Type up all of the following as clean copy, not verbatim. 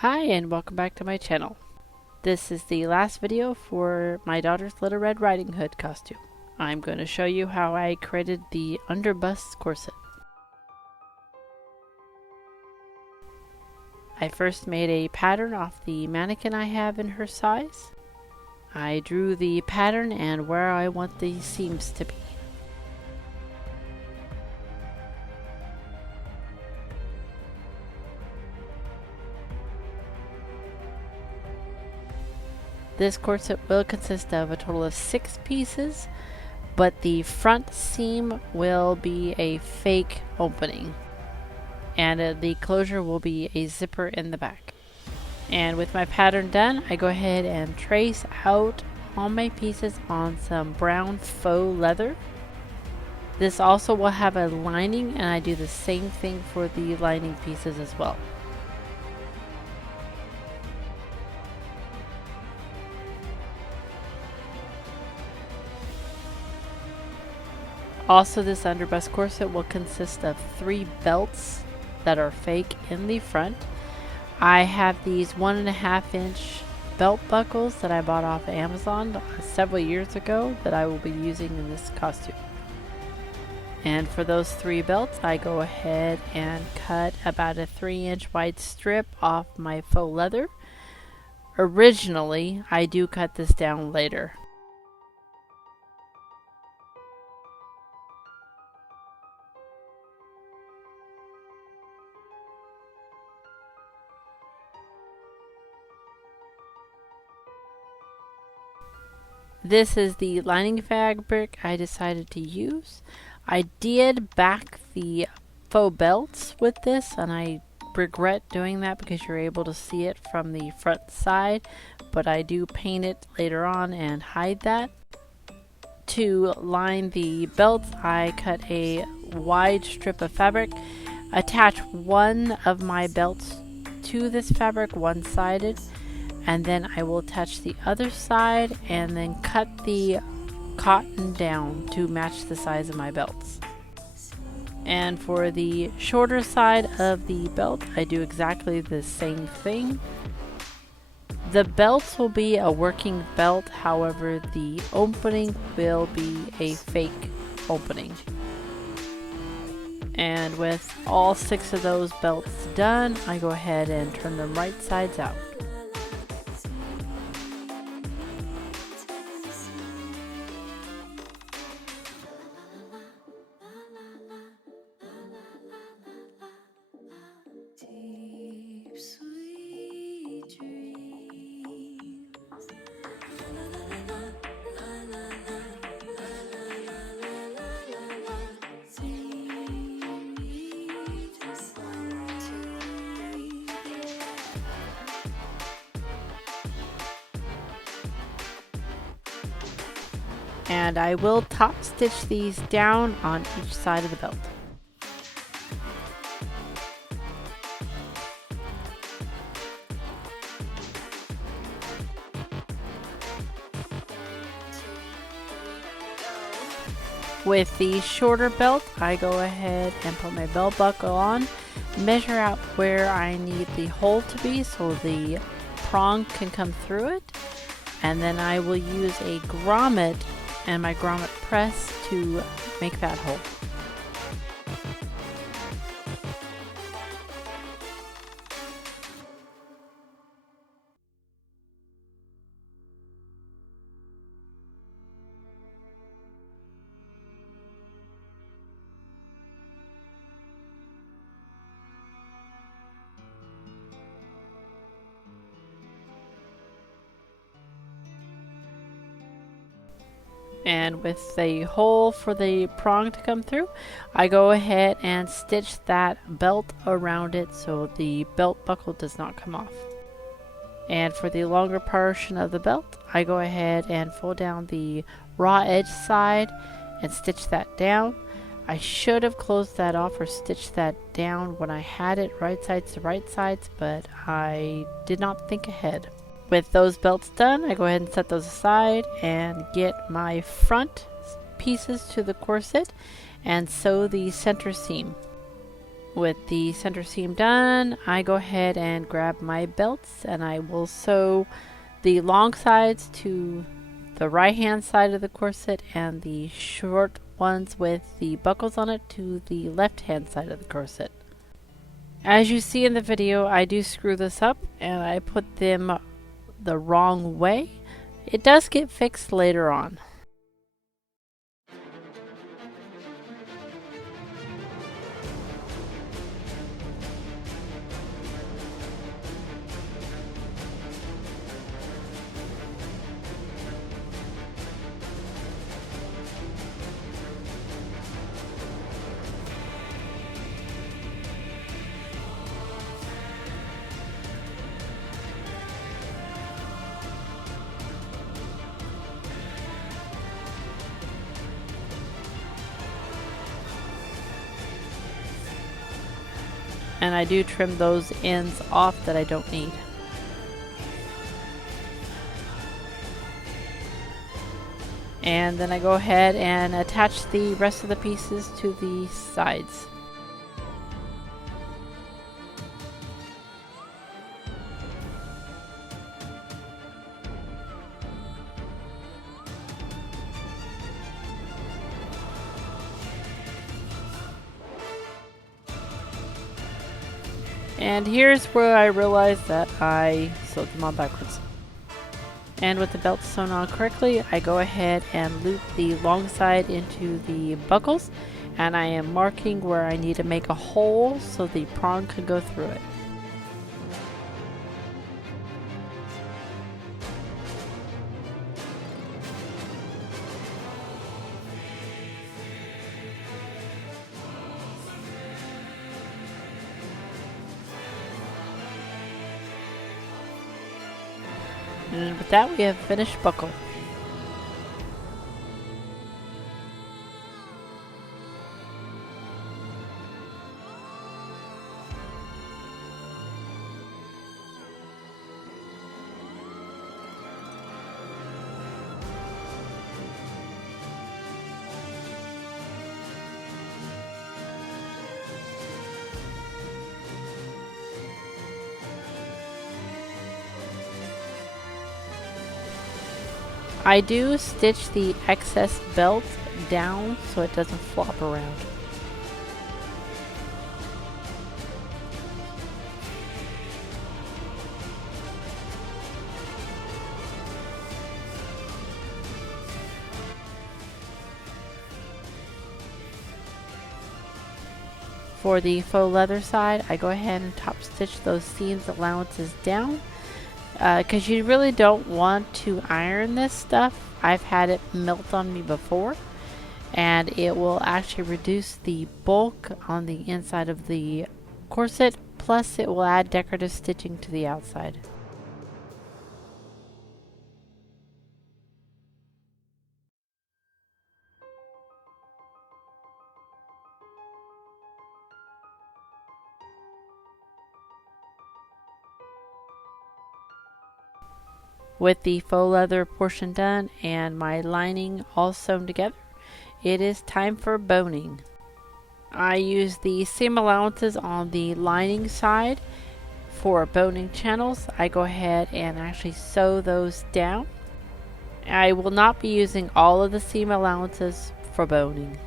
Hi and welcome back to my channel. This is the last video for my daughter's Little Red Riding Hood costume. I'm going to show you how I created the underbust corset. I first made a pattern off the mannequin I have in her size. I drew the pattern and where I want the seams to be. This corset will consist of a total of 6 pieces, but the front seam will be a fake opening, and the closure will be a zipper in the back. And with my pattern done, I go ahead and trace out all my pieces on some brown faux leather. This also will have a lining, and I do the same thing for the lining pieces as well. Also, this underbust corset will consist of 3 belts that are fake in the front. I have these 1.5 inch belt buckles that I bought off Amazon several years ago that I will be using in this costume. And for those 3 belts, I go ahead and cut about a 3 inch wide strip off my faux leather. Originally, I do cut this down later. This is the lining fabric I decided to use. I did back the faux belts with this, and I regret doing that because you're able to see it from the front side, but I do paint it later on and hide that. To line the belts, I cut a wide strip of fabric, attach one of my belts to this fabric one-sided, and then I will attach the other side and then cut the cotton down to match the size of my belts. And for the shorter side of the belt, I do exactly the same thing. The belts will be a working belt, however the opening will be a fake opening. And with all 6 of those belts done, I go ahead and turn them right sides out. And I will top stitch these down on each side of the belt. With the shorter belt, I go ahead and put my belt buckle on, measure out where I need the hole to be so the prong can come through it, and then I will use a grommet and my grommet press to make that hole. And with the hole for the prong to come through, I go ahead and stitch that belt around it so the belt buckle does not come off. And for the longer portion of the belt, I go ahead and fold down the raw edge side and stitch that down. I should have closed that off or stitched that down when I had it right sides to right sides, but I did not think ahead. With those belts done, I go ahead and set those aside and get my front pieces to the corset and sew the center seam. With the center seam done, I go ahead and grab my belts and I will sew the long sides to the right hand side of the corset and the short ones with the buckles on it to the left hand side of the corset. As you see in the video, I do screw this up and I put them the wrong way. It does get fixed later on. And I do trim those ends off that I don't need. And then I go ahead and attach the rest of the pieces to the sides. And here's where I realized that I sewed them on backwards. And with the belt sewn on correctly, I go ahead and loop the long side into the buckles, and I am marking where I need to make a hole so the prong can go through it. And with that, we have finished buckle. I do stitch the excess belt down so it doesn't flop around. For the faux leather side, I go ahead and top stitch those seams allowances down. Because you really don't want to iron this stuff. I've had it melt on me before, and it will actually reduce the bulk on the inside of the corset, plus it will add decorative stitching to the outside. With the faux leather portion done and my lining all sewn together, it is time for boning. I use the seam allowances on the lining side for boning channels. I go ahead and actually sew those down. I will not be using all of the seam allowances for boning.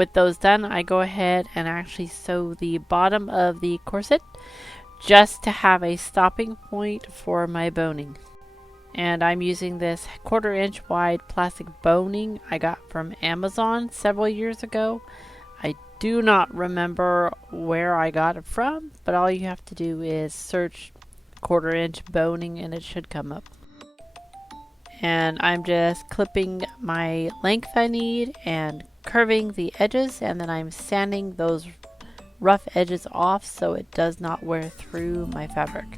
With those done, I go ahead and actually sew the bottom of the corset just to have a stopping point for my boning. And I'm using this 1/4 inch wide plastic boning I got from Amazon several years ago. I do not remember where I got it from, but all you have to do is search 1/4 inch boning and it should come up. And I'm just clipping my length I need and curving the edges, and then I'm sanding those rough edges off so it does not wear through my fabric.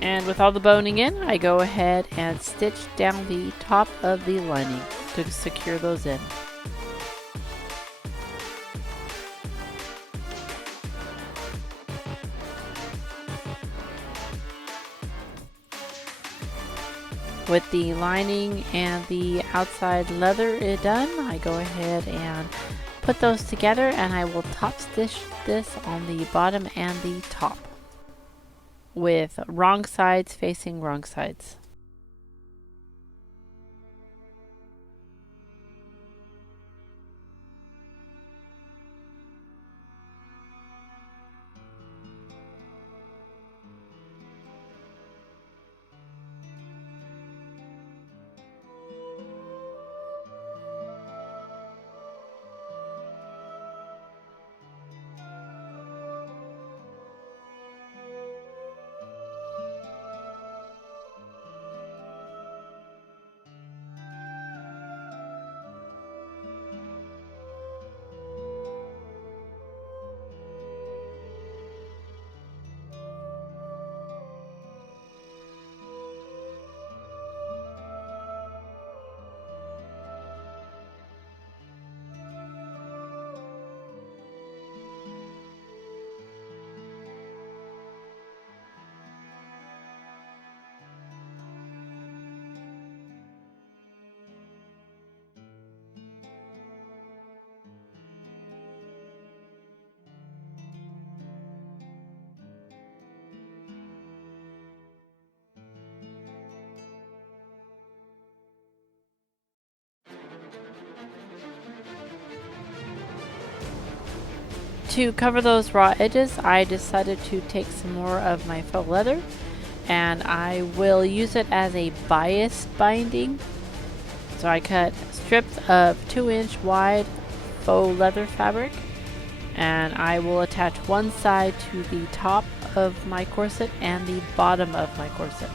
And with all the boning in, I go ahead and stitch down the top of the lining to secure those in. With the lining and the outside leather done, I go ahead and put those together, and I will top stitch this on the bottom and the top with wrong sides facing wrong sides. To cover those raw edges, I decided to take some more of my faux leather, and I will use it as a bias binding. So I cut strips of 2-inch wide faux leather fabric, and I will attach one side to the top of my corset and the bottom of my corset.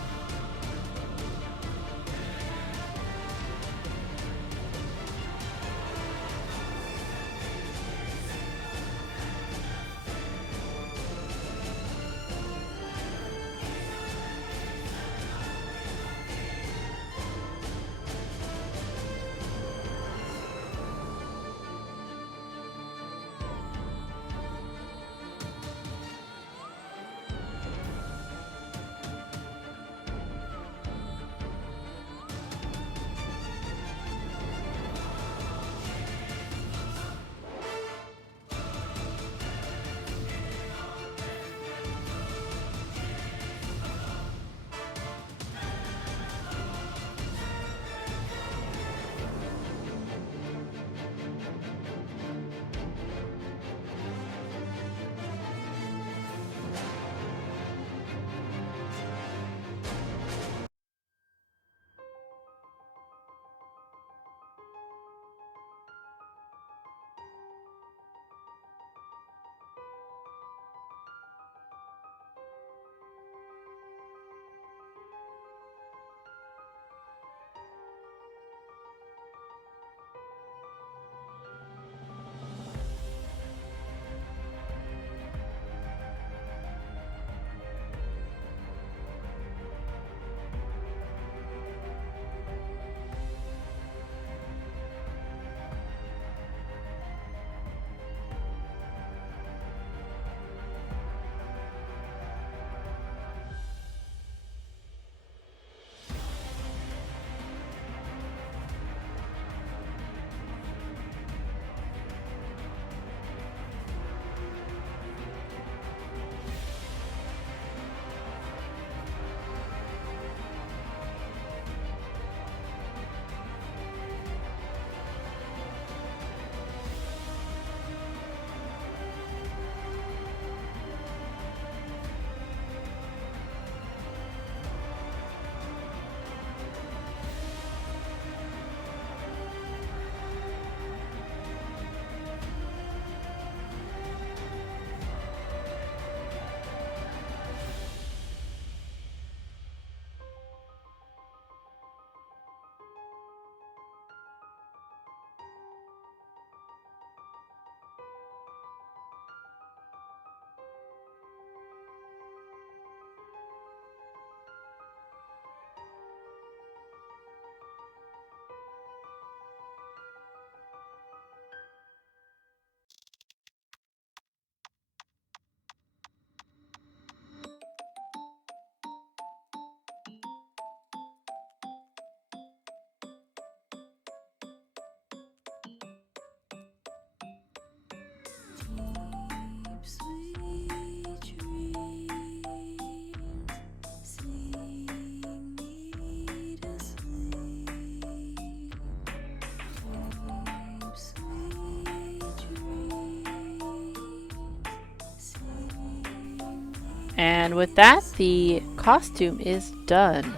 And with that, the costume is done.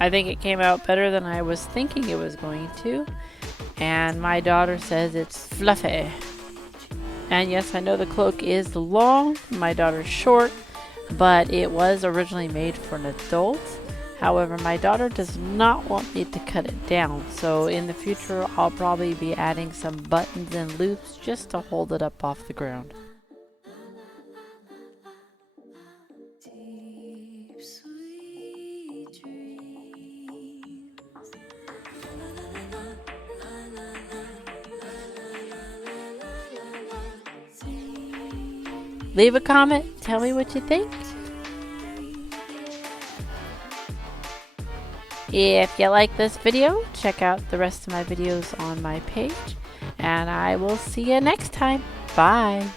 I think it came out better than I was thinking it was going to. And my daughter says it's fluffy. And yes, I know the cloak is long, my daughter's short, but it was originally made for an adult. However, my daughter does not want me to cut it down, so in the future I'll probably be adding some buttons and loops just to hold it up off the ground. Leave a comment, tell me what you think. If you like this video, check out the rest of my videos on my page, and I will see you next time. Bye.